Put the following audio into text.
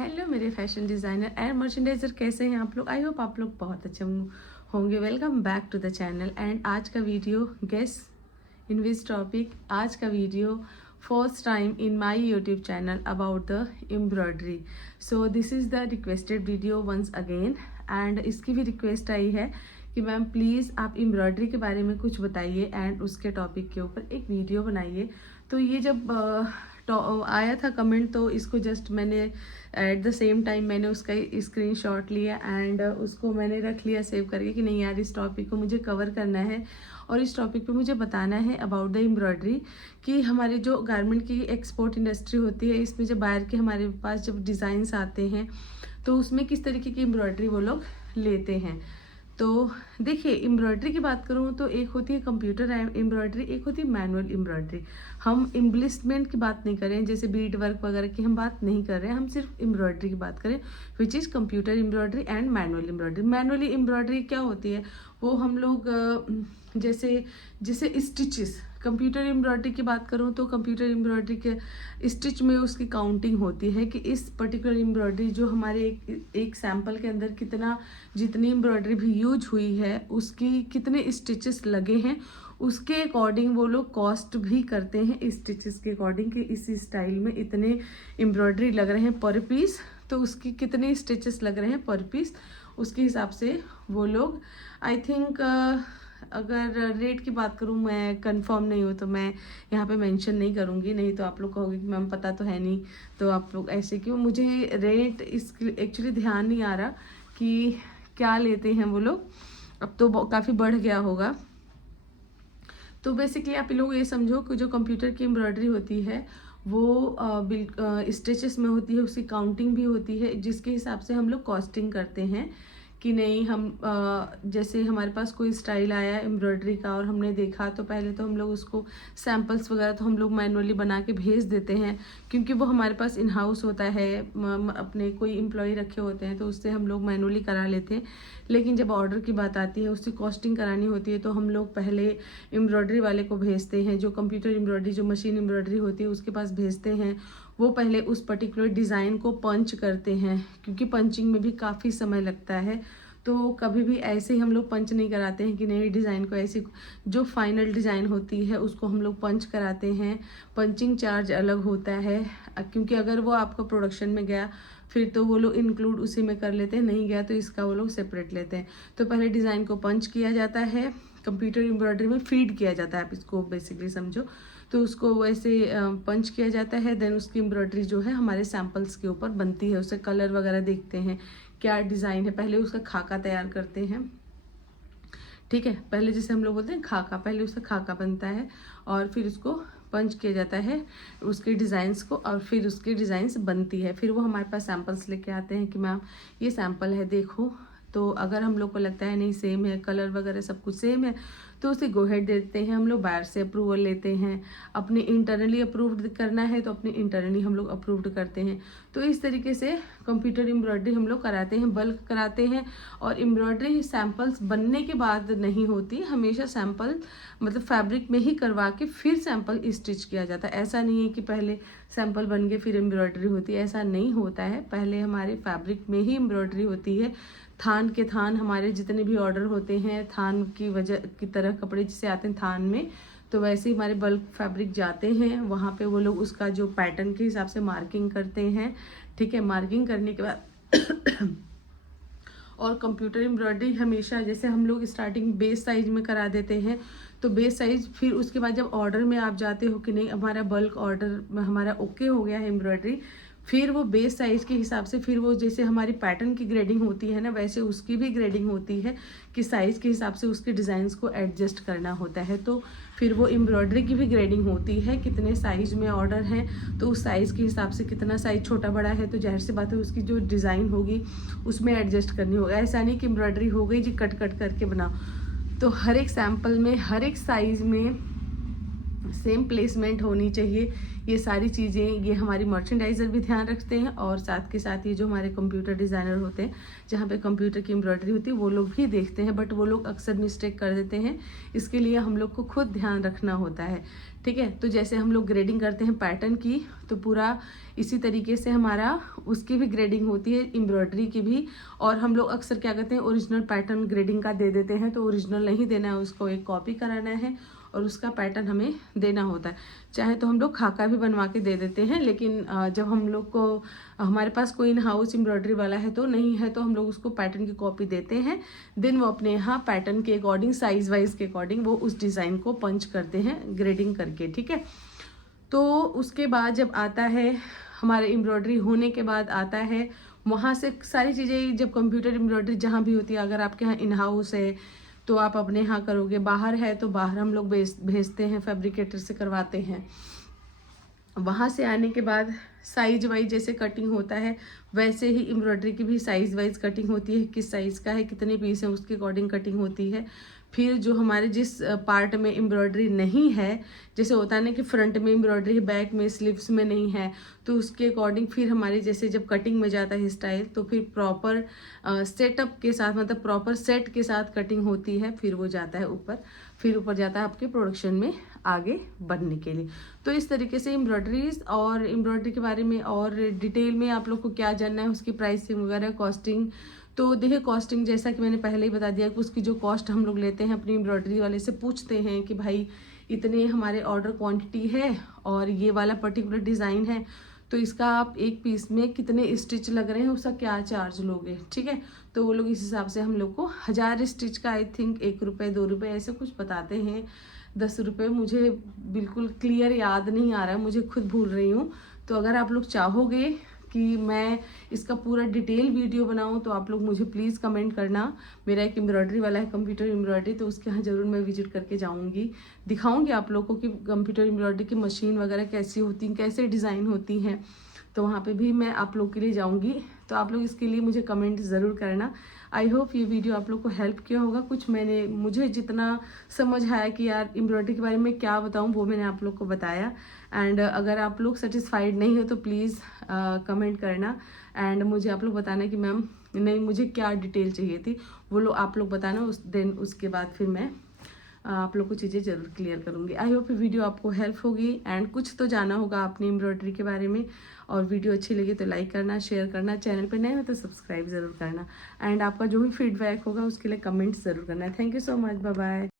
Hello मेरे fashion designer and merchandiser, कैसे हैं आप लोग। आई होप आप लोग बहुत अच्छे होंगे। Welcome back to the channel. And आज का video guess in which topic. आज का video first time in my YouTube channel about the embroidery. So this is the requested video once again. And इसकी भी रिक्वेस्ट आई है कि ma'am please आप embroidery के बारे में कुछ बताइए एंड उसके टॉपिक के ऊपर एक वीडियो बनाइए। तो ये जब आया था कमेंट, तो इसको जस्ट मैंने एट द सेम टाइम मैंने उसका स्क्रीनशॉट लिया एंड उसको मैंने रख लिया सेव करके कि नहीं यार, इस टॉपिक को मुझे कवर करना है और इस टॉपिक पे मुझे बताना है अबाउट द एम्ब्रॉयडरी कि हमारी जो गारमेंट की एक्सपोर्ट इंडस्ट्री होती है, इसमें जब बाहर के हमारे पास जब डिज़ाइंस आते हैं तो उसमें किस तरीके की एम्ब्रॉयडरी वो लोग लेते हैं। तो देखिए, एम्ब्रॉयडरी की बात करूँ तो एक होती है कंप्यूटर एम्ब्रॉयडरी, एक होती है मैनुअल एम्ब्रॉयडरी। हम एम्ब्लिसमेंट की बात नहीं कर रहे हैं, जैसे बीड वर्क वगैरह की हम बात नहीं कर रहे हैं, हम सिर्फ एम्ब्रॉयडरी की बात करें which is computer embroidery and manual embroidery. Manually embroidery क्या होती है, वो हम लोग जैसे जैसे स्टिचेस, कंप्यूटर एम्ब्रॉयडरी की बात करूँ तो कंप्यूटर एम्ब्रॉयडरी के स्टिच में उसकी काउंटिंग होती है कि इस पर्टिकुलर एम्ब्रॉयडरी जो हमारे एक सैम्पल के अंदर कितना, जितनी एम्ब्रॉयडरी भी यूज हुई है उसकी कितने स्टिचेस लगे हैं, उसके अकॉर्डिंग वो लोग कॉस्ट भी करते हैं स्टिचेस के अकॉर्डिंग कि इस स्टाइल में इतने एम्ब्रॉयडरी लग रहे हैं पर पीस, तो उसकी कितने स्टिचेस लग रहे हैं पर पीस, उसके हिसाब से वो लोग आई थिंक अगर रेट की बात करूँ, मैं कंफर्म नहीं हूँ तो मैं यहाँ पे मेंशन नहीं करूँगी, नहीं तो आप लोग कहोगे कि मैम पता तो है नहीं, तो आप लोग ऐसे क्यों। मुझे रेट इसकी एक्चुअली ध्यान नहीं आ रहा कि क्या लेते हैं वो लोग, अब तो काफ़ी बढ़ गया होगा। तो बेसिकली आप लोग ये समझो कि जो कंप्यूटर की एम्ब्रॉयडरी होती है वो स्टिचेस में होती है, उसकी काउंटिंग भी होती है, जिसके हिसाब से हम लोग कॉस्टिंग करते हैं कि नहीं हम जैसे हमारे पास कोई स्टाइल आया एम्ब्रॉयडरी का और हमने देखा, तो पहले तो हम लोग उसको सैम्पल्स वगैरह तो हम लोग मैनुअली बना के भेज देते हैं, क्योंकि वो हमारे पास इन हाउस होता है, अपने कोई एम्प्लॉय रखे होते हैं तो उससे हम लोग मैनुअली करा लेते हैं। लेकिन जब ऑर्डर की बात आती है, उसकी कॉस्टिंग करानी होती है, तो हम लोग पहले एम्ब्रॉयडरी वाले को भेजते हैं, जो कंप्यूटर एम्ब्रॉयडरी जो मशीन एम्ब्रॉयडरी होती है उसके पास भेजते हैं। वो पहले उस पर्टिकुलर डिज़ाइन को पंच करते हैं, क्योंकि पंचिंग में भी काफ़ी समय लगता है, तो कभी भी ऐसे ही हम लोग पंच नहीं कराते हैं कि नई डिज़ाइन को ऐसे, जो फाइनल डिज़ाइन होती है उसको हम लोग पंच कराते हैं। पंचिंग चार्ज अलग होता है, क्योंकि अगर वो आपका प्रोडक्शन में गया फिर तो वो लोग इंक्लूड उसी में कर लेते हैं, नहीं गया तो इसका वो लोग सेपरेट लेते हैं। तो पहले डिज़ाइन को पंच किया जाता है, कंप्यूटर एम्ब्रॉयडरी में फीड किया जाता है, आप इसको बेसिकली समझो, तो उसको वैसे पंच किया जाता है। देन उसकी एम्ब्रॉयडरी जो है हमारे सैम्पल्स के ऊपर बनती है, उससे कलर वगैरह देखते हैं क्या डिज़ाइन है, पहले उसका खाका तैयार करते हैं। ठीक है, पहले जैसे हम लोग बोलते हैं खाका, पहले उसका खाका बनता है और फिर उसको पंच किया जाता है उसके डिज़ाइंस को, और फिर उसकी डिज़ाइंस बनती है। फिर वो हमारे पास सैम्पल्स लेके आते हैं कि मैम ये सैम्पल है देखो, तो अगर हम लोग को लगता है नहीं सेम है, कलर वगैरह सब कुछ सेम है, तो उसे गो हेड देते हैं। हम लोग बाहर से अप्रूवल लेते हैं, अपने इंटरनली अप्रूव्ड करना है तो अपने इंटरनली हम लोग अप्रूव्ड करते हैं। तो इस तरीके से कंप्यूटर एम्ब्रॉयडरी हम लोग कराते हैं, बल्क कराते हैं। और एम्ब्रॉयडरी सैम्पल्स बनने के बाद नहीं होती, हमेशा सैम्पल मतलब फैब्रिक में ही करवा के फिर सैम्पल स्टिच किया जाता है। ऐसा नहीं है कि पहले सैम्पल बन के फिर एम्ब्रॉयडरी होती है, ऐसा नहीं होता है। पहले हमारे फैब्रिक में ही एम्ब्रॉयडरी होती है। थान के थान हमारे जितने भी ऑर्डर होते हैं, थान की वजह की तरह कपड़े जिसे आते हैं थान में, तो वैसे ही हमारे बल्क फैब्रिक जाते हैं वहाँ पे, वो लोग उसका जो पैटर्न के हिसाब से मार्किंग करते हैं। ठीक है, मार्किंग करने के बाद और कंप्यूटर एम्ब्रॉयडरी हमेशा जैसे हम लोग स्टार्टिंग बेस साइज में करा देते हैं, तो बेस साइज फिर उसके बाद जब ऑर्डर में आप जाते हो कि नहीं हमारा बल्क ऑर्डर हमारा ओके हो गया है एम्ब्रॉयडरी, फिर वो बेस साइज के हिसाब से फिर वो जैसे हमारी पैटर्न की ग्रेडिंग होती है ना, वैसे उसकी भी ग्रेडिंग होती है कि साइज़ के हिसाब से उसके डिज़ाइंस को एडजस्ट करना होता है। तो फिर वो एम्ब्रॉयडरी की भी ग्रेडिंग होती है, कितने साइज़ में ऑर्डर है तो उस साइज़ के हिसाब से कितना साइज़ छोटा बड़ा है तो जाहिर सी बात है उसकी जो डिज़ाइन होगी उसमें एडजस्ट करनी होगी। ऐसा नहीं कि एम्ब्रॉयडरी हो गई जी कट कट करके बनाओ, तो हर एक सैम्पल में हर एक साइज़ में सेम प्लेसमेंट होनी चाहिए। ये सारी चीज़ें ये हमारी मर्चेंडाइज़र भी ध्यान रखते हैं, और साथ के साथ ये जो हमारे कंप्यूटर डिज़ाइनर होते हैं जहाँ पे कंप्यूटर की एम्ब्रॉयडरी होती है वो लोग भी देखते हैं, बट वो लोग अक्सर मिस्टेक कर देते हैं। इसके लिए हम लोग को खुद ध्यान रखना होता है, ठीक है। तो जैसे हम लोग ग्रेडिंग करते हैं पैटर्न की, तो पूरा इसी तरीके से हमारा उसकी भी ग्रेडिंग होती है, एम्ब्रॉयडरी की भी। और हम लोग अक्सर क्या करते हैं, ओरिजिनल पैटर्न ग्रेडिंग का दे देते हैं, तो ओरिजिनल नहीं देना है, उसको एक कॉपी कराना है और उसका पैटर्न हमें देना होता है। चाहे तो हम लोग खाका भी बनवा के दे देते हैं, लेकिन जब हम लोग को हमारे पास कोई इन हाउस एम्ब्रॉयडरी वाला है तो नहीं है, तो हम लोग उसको पैटर्न की कॉपी देते हैं। देन वो अपने यहाँ पैटर्न के अकॉर्डिंग, साइज वाइज के अकॉर्डिंग वो उस डिज़ाइन को पंच करते हैं ग्रेडिंग करके, ठीक है। तो उसके बाद जब आता है हमारे एम्ब्रॉयडरी होने के बाद आता है वहाँ से सारी चीज़ें, जब कंप्यूटर एम्ब्रॉयडरी जहाँ भी होती है, अगर आपके यहाँ इन हाउस है तो आप अपने यहाँ करोगे, बाहर है तो बाहर हम लोग भेजते हैं, फैब्रिकेटर से करवाते हैं। वहाँ से आने के बाद साइज वाइज जैसे कटिंग होता है वैसे ही एम्ब्रॉयडरी की भी साइज वाइज कटिंग होती है, किस साइज़ का है, कितने पीस हैं, उसके अकॉर्डिंग कटिंग होती है। फिर जो हमारे जिस पार्ट में एम्ब्रॉयडरी नहीं है, जैसे होता है ना कि फ्रंट में एम्ब्रॉयडरी है, बैक में, स्लीव्स में नहीं है, तो उसके अकॉर्डिंग फिर हमारी जैसे जब कटिंग में जाता है स्टाइल, तो फिर प्रॉपर सेटअप के साथ, मतलब प्रॉपर सेट के साथ कटिंग होती है, फिर वो जाता है ऊपर, फिर ऊपर जाता है आपके प्रोडक्शन में आगे बढ़ने के लिए। तो इस तरीके से एम्ब्रॉयडरीज और एम्ब्रॉयडरी के बारे में और डिटेल में आप लोग को क्या जानना है, उसकी प्राइसिंग वगैरह, कॉस्टिंग। तो देखिए कॉस्टिंग जैसा कि मैंने पहले ही बता दिया कि उसकी जो कॉस्ट हम लोग लेते हैं, अपनी एम्ब्रॉयडरी वाले से पूछते हैं कि भाई इतने हमारे ऑर्डर क्वांटिटी है और ये वाला पर्टिकुलर डिज़ाइन है, तो इसका आप एक पीस में कितने स्टिच लग रहे हैं, उसका क्या चार्ज लोगे, ठीक है। तो वो लोग इस हिसाब से हम लोग को 1000 स्टिच का आई थिंक 1 रुपये 2 रुपये ऐसे कुछ बताते हैं, 10 रुपये, मुझे बिल्कुल क्लियर याद नहीं आ रहा है, मुझे खुद भूल रही हूँ। तो अगर आप लोग चाहोगे कि मैं इसका पूरा डिटेल वीडियो बनाऊं तो आप लोग मुझे प्लीज़ कमेंट करना। मेरा एक एम्ब्रॉयडरी वाला है, कंप्यूटर एम्ब्रॉयडरी, तो उसके यहाँ ज़रूर मैं विजिट करके जाऊंगी, दिखाऊंगी आप लोगों को कि कंप्यूटर एम्ब्रॉयडरी की मशीन वगैरह कैसी होती हैं, कैसे डिज़ाइन होती हैं, तो वहाँ पे भी मैं आप लोग के लिए जाऊँगी। तो आप लोग इसके लिए मुझे कमेंट ज़रूर करना। आई होप ये वीडियो आप लोग को हेल्प किया होगा। कुछ मुझे जितना समझ आया कि यार एम्ब्रॉयडरी के बारे में क्या बताऊँ, वो मैंने आप लोग को बताया। एंड अगर आप लोग सेटिस्फाइड नहीं हो तो प्लीज़ कमेंट करना, एंड मुझे आप लोग बताना कि मैम नहीं मुझे क्या डिटेल चाहिए थी, वो लोग आप लोग बताना, उसके बाद फिर मैं आप लोग को चीज़ें ज़रूर क्लियर करूँगी। आई होप ये वीडियो आपको हेल्प होगी एंड कुछ तो जाना होगा आपने एम्ब्रॉयडरी के बारे में। और वीडियो अच्छी लगी तो लाइक करना, शेयर करना, चैनल पे नए हो तो सब्सक्राइब ज़रूर करना, एंड आपका जो भी फीडबैक होगा उसके लिए कमेंट्स ज़रूर करना। Thank you so much, bye bye.